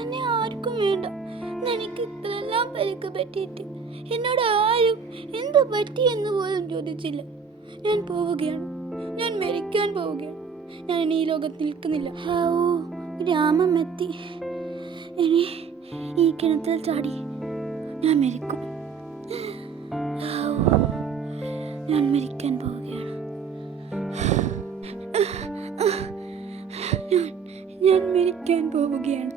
എന്നെ ആർക്കും വേണ്ട. എനിക്ക് ഇത്രയെല്ലാം പരിക്ക് പറ്റിയിട്ട് എന്നോട് ആരും എന്ത് പറ്റിയെന്ന് പോലും ചോദിച്ചില്ല. ഞാൻ പോവുകയാണ്. ഞാൻ മരിക്കാൻ പോവുകയാണ്. ഞാൻ ഇനി ഈ ലോകത്ത് നിൽക്കുന്നില്ല. ഗ്രാമം എത്തി. ഇനി ഈ കിണറ്റിൽ ചാടി ഞാൻ മരിക്കും. ഞാൻ മരിക്കാൻ പോവുകയാണ്. ഞാൻ മരിക്കാൻ പോവുകയാണ്.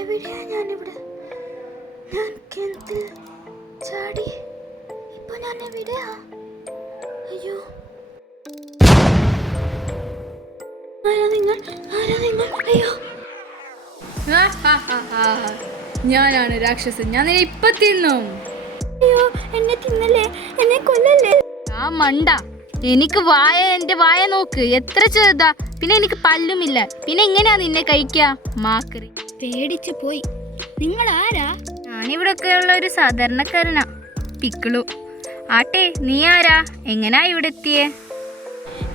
എവിടെയാ ഞാനിവിടെ? ഞാൻ കിണറ്റിൽ ചാടി. ഇപ്പൊ ഞാൻ എവിടെയാ? അയ്യോ, ആരാ നിങ്ങൾ? അയ്യോ, ഞാനാണ് രാക്ഷസൻ. ഞാൻ നിന്നെ ഇപ്പൊ തിന്നും. അയ്യോ, എന്നെ തിന്നല്ലേ, എന്നെ കൊല്ലല്ലേ. ആ മണ്ട, എനിക്ക് എന്റെ വായ നോക്ക്, എത്ര ചെറുതാ. പിന്നെ എനിക്ക് പല്ലുമില്ല. പിന്നെ എങ്ങനെയാ നിന്നെ കഴിക്കാ? മാക്കറി. പേടിച്ചു പോയി. നിങ്ങൾ ആരാ? ഞാനിവിടൊക്കെ ഉള്ള ഒരു സാധാരണക്കാരനാ, പിക്കിളു. ആട്ടെ, നീ ആരാ? എങ്ങനാ ഇവിടെ എത്തിയേ?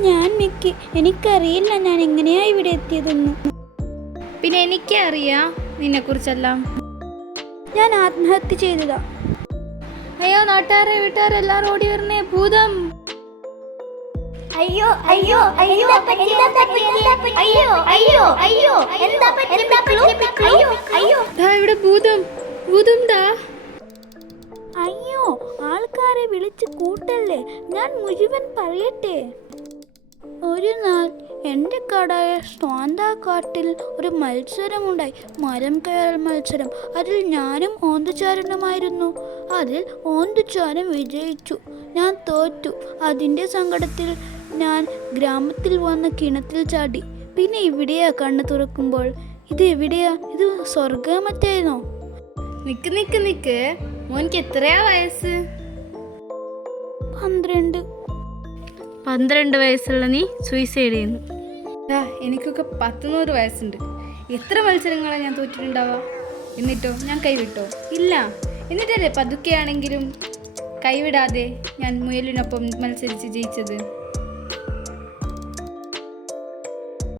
ഞാൻ മിക്കി. എനിക്കറിയില്ല ഞാൻ എങ്ങനെയാ ഇവിടെ എത്തിയതെന്ന്. പിന്നെ എനിക്കറിയാം നിന്നെ കുറിച്ചെല്ലാം. ഞാൻ ആത്മഹത്യ ചെയ്തതാ. അയ്യോ, നാട്ടുകാരെ വീട്ടുകാരെല്ലാരും ഓടി വരണേ, ഭൂതം. അയ്യോ അയ്യോ അയ്യോ അയ്യോ അയ്യോ എന്താ അയ്യോ ഇവിടെ ഭൂതം, ഭൂതം ദാ. അയ്യോ, ആൾക്കാരെ വിളിച്ച് കൂട്ടല്ലേ, ഞാൻ മുഴുവൻ പറയട്ടെ. ഒരു നാൾ എൻ്റെ കടയ സ്വാന്താക്കാട്ടിൽ ഒരു മത്സരമുണ്ടായി. മരം കയറൽ മത്സരം. അതിൽ ഞാനും ഓന്തുചാരനുമായിരുന്നു. അതിൽ ഓന്തുചാരൻ വിജയിച്ചു. ഞാൻ തോറ്റു. അതിൻ്റെ സങ്കടത്തിൽ ഞാൻ ഗ്രാമത്തിൽ വന്ന കിണറ്റിൽ ചാടി. പിന്നെ ഇവിടെയാ കണ്ണ് തുറക്കുമ്പോൾ. ഇത് എവിടെയാ? ഇത് സ്വർഗമറ്റായിരുന്നോ? നിക്ക് നിക്ക് നിക്ക്, മോനിക്ക് എത്രയാ വയസ്സ്? 12. 12 വയസ്സുള്ള നീ സൂയിസൈഡ് ചെയ്യുന്നു. എനിക്കൊക്കെ 100 വയസ്സുണ്ട്. എത്ര മത്സരങ്ങളാണ് ഞാൻ തോറ്റിട്ടുണ്ടാവുക? എന്നിട്ടോ ഞാൻ കൈവിട്ടോ? ഇല്ല. എന്നിട്ടല്ലേ പതുക്കെയാണെങ്കിലും കൈവിടാതെ ഞാൻ മുയലിനൊപ്പം മത്സരിച്ച് ജയിച്ചത്.